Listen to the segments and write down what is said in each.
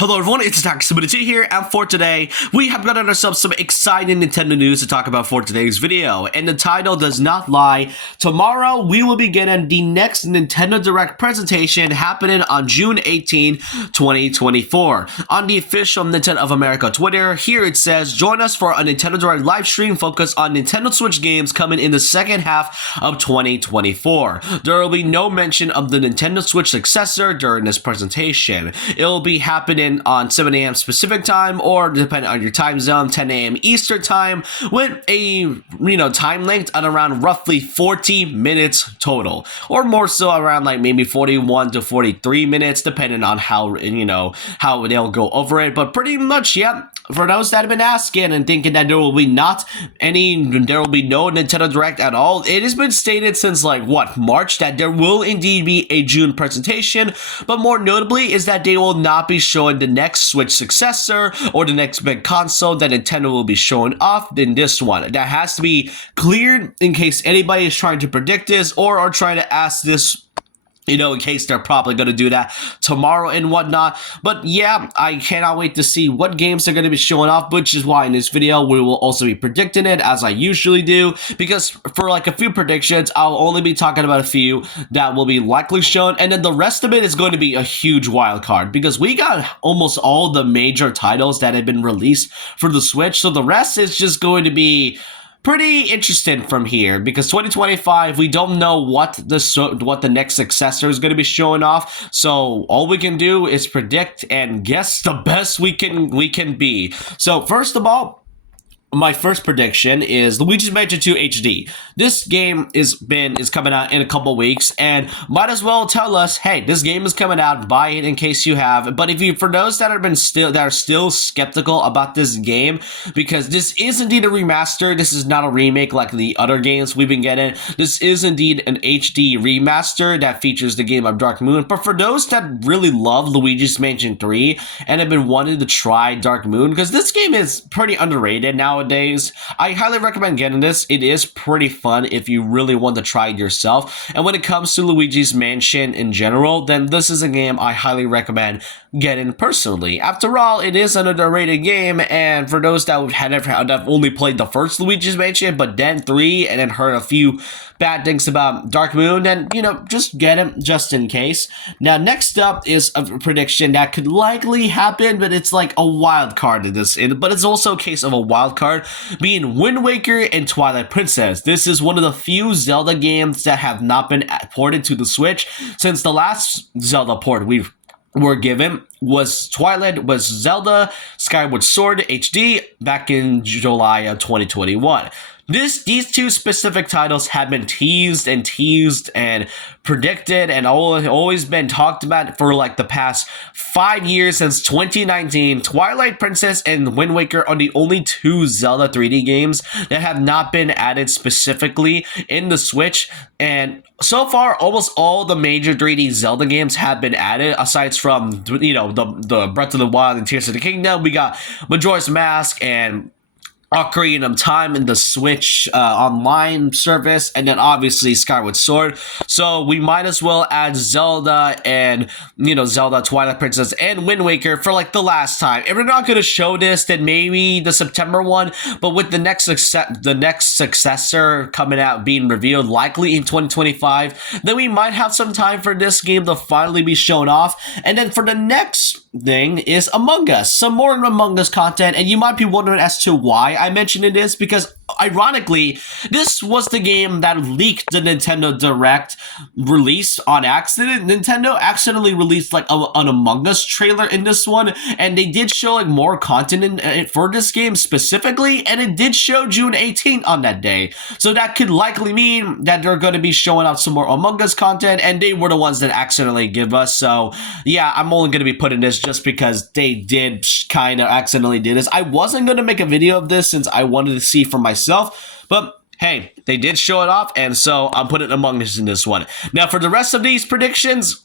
Hello everyone, it's Attack72 here, and for today, we have gotten ourselves some exciting Nintendo news to talk about for today's video, and the title does not lie. Tomorrow, we will be getting the next Nintendo Direct presentation happening on June 18, 2024. On the official Nintendo of America Twitter, here it says, join us for a Nintendo Direct live stream focused on Nintendo Switch games coming in the second half of 2024. There will be no mention of the Nintendo Switch successor during this presentation. It will be happening on 7 a.m. Pacific time, or depending on your time zone, 10 a.m. Eastern time, with a time length at around roughly 40 minutes total, or more so around like maybe 41 to 43 minutes, depending on how they'll go over it. But pretty much, yeah. For those that have been asking and thinking that there will be no Nintendo Direct at all, it has been stated since March that there will indeed be a June presentation, but more notably is that they will not be showing the next Switch successor or the next big console that Nintendo will be showing off in this one. That has to be cleared in case anybody is trying to predict this or are trying to ask this, in case they're probably going to do that tomorrow and whatnot. But yeah, I cannot wait to see what games they're going to be showing off, which is why in this video we will also be predicting it as I usually do, because for a few predictions, I'll only be talking about a few that will be likely shown, and then the rest of it is going to be a huge wild card, because we got almost all the major titles that have been released for the Switch, so the rest is just going to be pretty interesting from here, because 2025 we don't know what the next successor is going to be showing off, so all we can do is predict and guess the best we can be. So first of all, my first prediction is Luigi's Mansion 2 HD. This game is coming out in a couple weeks, and might as well tell us, hey, this game is coming out, buy it in case you have. But for those that are still skeptical about this game, because this is indeed a remaster, this is not a remake like the other games we've been getting. This is indeed an HD remaster that features the game of Dark Moon. But for those that really love Luigi's Mansion 3 and have been wanting to try Dark Moon, because this game is pretty underrated nowadays, I highly recommend getting this. It is pretty fun if you really want to try it yourself. And when it comes to Luigi's Mansion in general, then this is a game I highly recommend getting personally. After all, it is an underrated game, and for those that have only played the first Luigi's Mansion, but then 3, and then heard a few bad things about Dark Moon, then, just get it just in case. Now, next up is a prediction that could likely happen, but it's like a wild card in this, but it's also a case of a wild card being Wind Waker and Twilight Princess. This is one of the few Zelda games that have not been ported to the Switch, since the last Zelda port were given was Zelda Skyward Sword HD back in July of 2021. These two specific titles have been teased and predicted and always been talked about for the past 5 years, since 2019. Twilight Princess and Wind Waker are the only two Zelda 3D games that have not been added specifically in the Switch, and so far almost all the major 3D Zelda games have been added, aside from the Breath of the Wild and Tears of the Kingdom. We got Majora's Mask and Ocarina of Time in the Switch online service, and then obviously Skyward Sword. So we might as well add Zelda and Zelda, Twilight Princess, and Wind Waker for the last time. If we're not going to show this, then maybe the September one. But with the next successor coming out being revealed likely in 2025, then we might have some time for this game to finally be shown off. And then for the next thing is Among Us, some more Among Us content, and you might be wondering as to why I mentioned it is because, ironically, this was the game that leaked the Nintendo Direct release on accident. Nintendo accidentally released an Among Us trailer in this one, and they did show more content for this game specifically, and it did show June 18th on that day. So that could likely mean that they're going to be showing out some more Among Us content, and they were the ones that accidentally give us. So yeah, I'm only going to be putting this just because they did kind of accidentally did this. I wasn't going to make a video of this since I wanted to see for myself, but hey, they did show it off, and so I'm putting Among Us in this one. Now, for the rest of these predictions,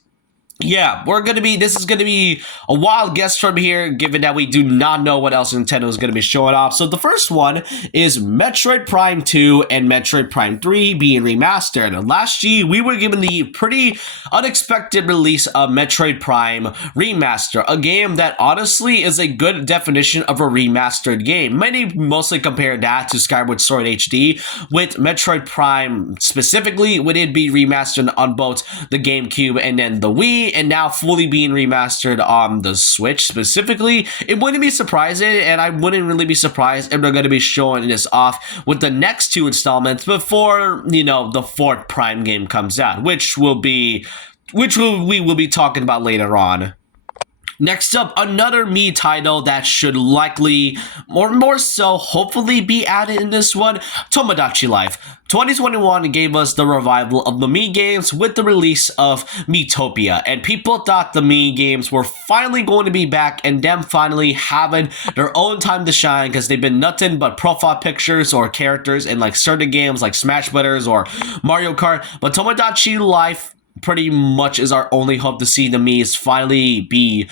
Yeah, this is gonna be a wild guess from here, given that we do not know what else Nintendo is gonna be showing off. So the first one is Metroid Prime 2 and Metroid Prime 3 being remastered. Last year, we were given the pretty unexpected release of Metroid Prime Remaster, a game that honestly is a good definition of a remastered game. Many mostly compare that to Skyward Sword HD, with Metroid Prime specifically, would it be remastered on both the GameCube and then the Wii, and now fully being remastered on the Switch specifically. It wouldn't be surprising, and I wouldn't really be surprised if they're going to be showing this off with the next two installments before, the fourth Prime game comes out, which we will be talking about later on. Next up, another Mii title that should likely, or more so, hopefully be added in this one, Tomodachi Life. 2021 gave us the revival of the Mii games with the release of Miitopia, and people thought the Mii games were finally going to be back and them finally having their own time to shine, because they've been nothing but profile pictures or characters in like certain games like Smash Brothers or Mario Kart. But Tomodachi Life pretty much is our only hope to see the Mii's finally be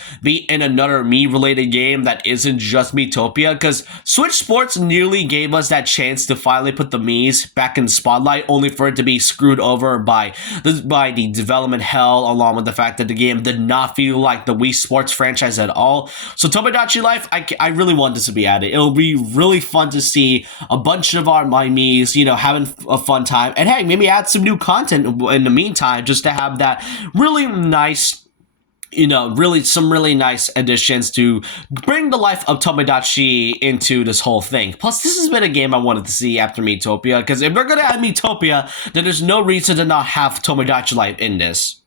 in another Mii related game that isn't just Miitopia, because Switch Sports nearly gave us that chance to finally put the Mii's back in the spotlight, only for it to be screwed over by the development hell, along with the fact that the game did not feel like the Wii Sports franchise at all. So Tomodachi Life, I really want this to be added. It'll be really fun to see a bunch of my Mii's, having a fun time, and hey, maybe add some new content in the meantime, just to have that really nice, some really nice additions to bring the life of Tomodachi into this whole thing. Plus, this has been a game I wanted to see after Miitopia, because if they're going to add Miitopia, then there's no reason to not have Tomodachi Life in this.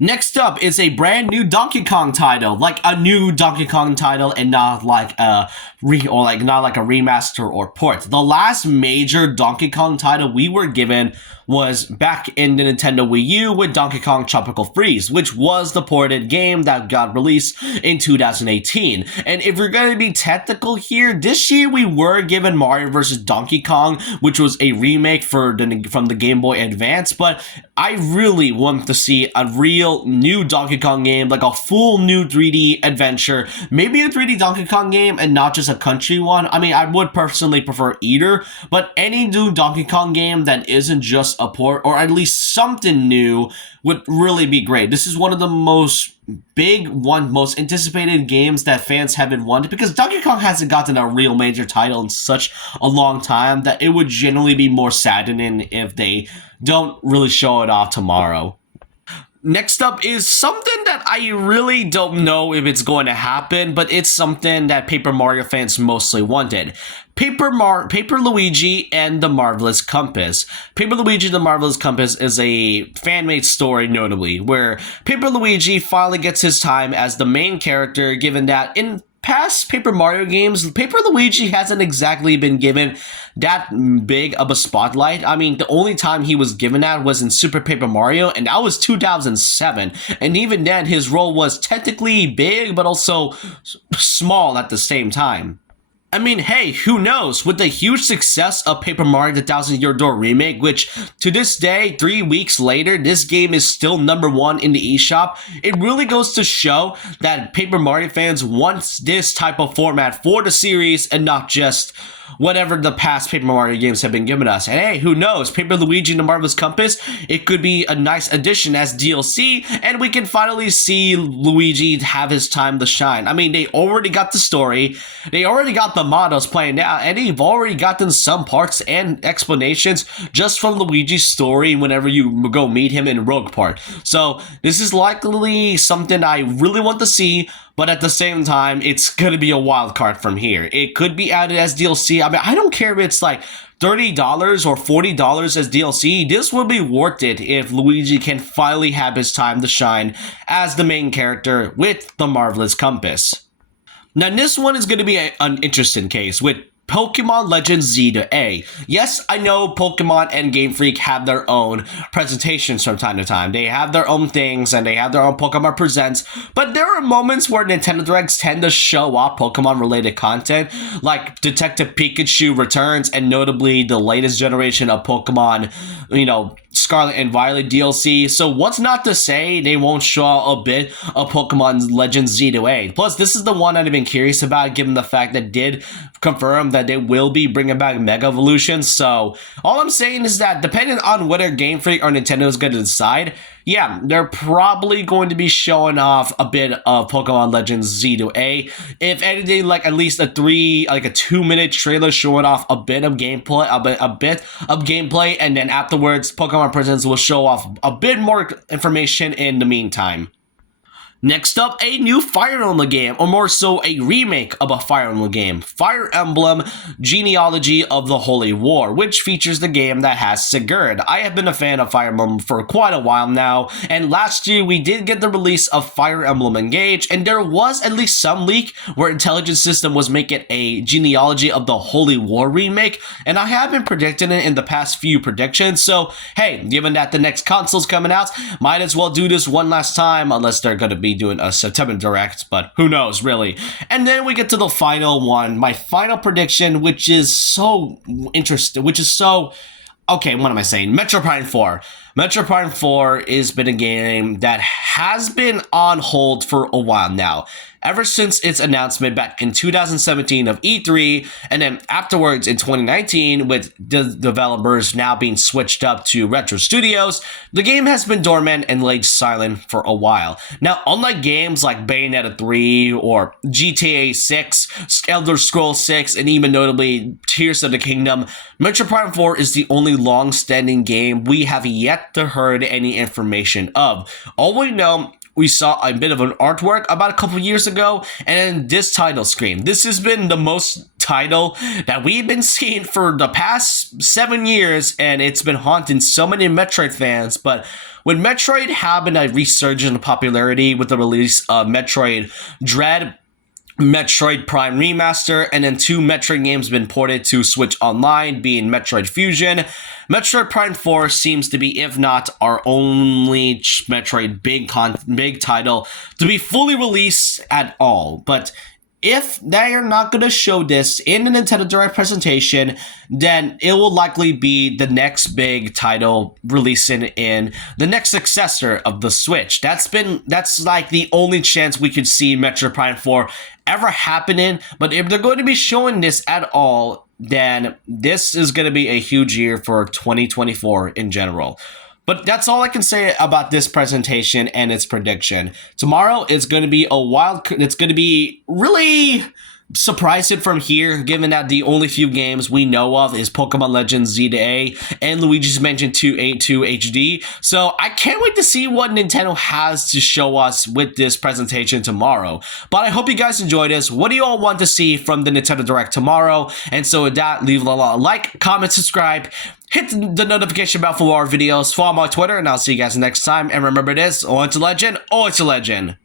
Next up is a brand new Donkey Kong title, like a new Donkey Kong title, and not like a not like a remaster or port. The last major Donkey Kong title we were given was back in the Nintendo Wii U with Donkey Kong Tropical Freeze, which was the ported game that got released in 2018. And if we're going to be technical here, this year we were given Mario vs. Donkey Kong, which was a remake from the Game Boy Advance, but I really want to see a real new Donkey Kong game, like a full new 3D adventure, maybe a 3D Donkey Kong game and not just a country one. I mean, I would personally prefer either, but any new Donkey Kong game that isn't just a port, or at least something new, would really be great. This is one of the most anticipated games that fans haven't wanted, because Donkey Kong hasn't gotten a real major title in such a long time that it would generally be more saddening if they don't really show it off tomorrow. Next up is something that I really don't know if it's going to happen, but it's something that Paper Mario fans mostly wanted. Paper Luigi and the Marvelous Compass. Paper Luigi the Marvelous Compass is a fan-made story, notably, where Paper Luigi finally gets his time as the main character, given that in past Paper Mario games, Paper Luigi hasn't exactly been given that big of a spotlight. I mean, the only time he was given that was in Super Paper Mario, and that was 2007. And even then, his role was technically big, but also small at the same time. I mean, hey, who knows? With the huge success of Paper Mario The Thousand Year Door Remake, which to this day, 3 weeks later, this game is still #1 in the eShop, it really goes to show that Paper Mario fans want this type of format for the series and not just whatever the past Paper Mario games have been giving us. And hey, who knows? Paper Luigi and the Marvelous Compass, it could be a nice addition as DLC, and we can finally see Luigi have his time to shine. I mean, they already got the story, they already got the models playing out, and they've already gotten some parts and explanations just from Luigi's story whenever you go meet him in Rogue Part. So this is likely something I really want to see, but at the same time, it's going to be a wild card from here. It could be added as DLC. I mean, I don't care if it's like $30 or $40 as DLC. This will be worth it if Luigi can finally have his time to shine as the main character with the Marvelous Compass. Now, this one is going to be an interesting case with Pokemon Legends Z to A. Yes, I know Pokemon and Game Freak have their own presentations from time to time. They have their own things and they have their own Pokemon Presents, but there are moments where Nintendo Directs tend to show off Pokemon related content, like Detective Pikachu Returns and notably the latest generation of Pokemon, Scarlet and Violet DLC, so what's not to say they won't show a bit of Pokemon Legends Z to A. Plus, this is the one that I've been curious about, given the fact that did confirm that they will be bringing back Mega Evolution. So all I'm saying is that depending on whether Game Freak or Nintendo is going to decide, yeah, they're probably going to be showing off a bit of Pokemon Legends Z to A. If anything, like at least a 2-minute trailer showing off a bit of gameplay, and then afterwards, Pokemon Presents will show off a bit more information in the meantime. Next up, a new Fire Emblem game, or more so a remake of a Fire Emblem game, Fire Emblem Genealogy of the Holy War, which features the game that has Sigurd. I have been a fan of Fire Emblem for quite a while now, and last year we did get the release of Fire Emblem Engage, and there was at least some leak where Intelligent System was making a Genealogy of the Holy War remake, and I have been predicting it in the past few predictions, so hey, given that the next console's coming out, might as well do this one last time, unless they're going to be doing a September Direct, but who knows, really. And then we get to the final one, my final prediction, which is so interesting, okay, what am I saying? Metroid Prime 4. Metroid Prime 4 has been a game that has been on hold for a while now. Ever since its announcement back in 2017 of E3, and then afterwards in 2019 with the developers now being switched up to Retro Studios, the game has been dormant and laid silent for a while. Now, unlike games like Bayonetta 3 or GTA 6, Elder Scrolls 6, and even notably Tears of the Kingdom, Metroid Prime 4 is the only long-standing game we have yet to heard any information of. All we know, we saw a bit of an artwork about a couple years ago, and then this title screen. This has been the most title that we've been seeing for the past 7 years, and it's been haunting so many Metroid fans. But when Metroid having a resurgence in popularity with the release of Metroid Dread, Metroid Prime Remaster, and then 2 Metroid games been ported to Switch Online, being Metroid Fusion, Metroid Prime 4 seems to be, if not our only Metroid big title to be fully released at all. But if they are not going to show this in the Nintendo Direct presentation, then it will likely be the next big title releasing in the next successor of the Switch. That's like the only chance we could see Metroid Prime 4 ever happening. But if they're going to be showing this at all, then this is going to be a huge year for 2024 in general. But that's all I can say about this presentation and its prediction. Tomorrow is going to be it's going to be really surprising from here, given that the only few games we know of is Pokemon Legends Z to A and Luigi's Mansion 2 HD. So I can't wait to see what Nintendo has to show us with this presentation tomorrow. But I hope you guys enjoyed this. What do you all want to see from the Nintendo Direct tomorrow? And so with that, leave a like, comment, subscribe, hit the notification bell for more videos, follow my Twitter, and I'll see you guys next time. And remember this, always a legend, always a legend.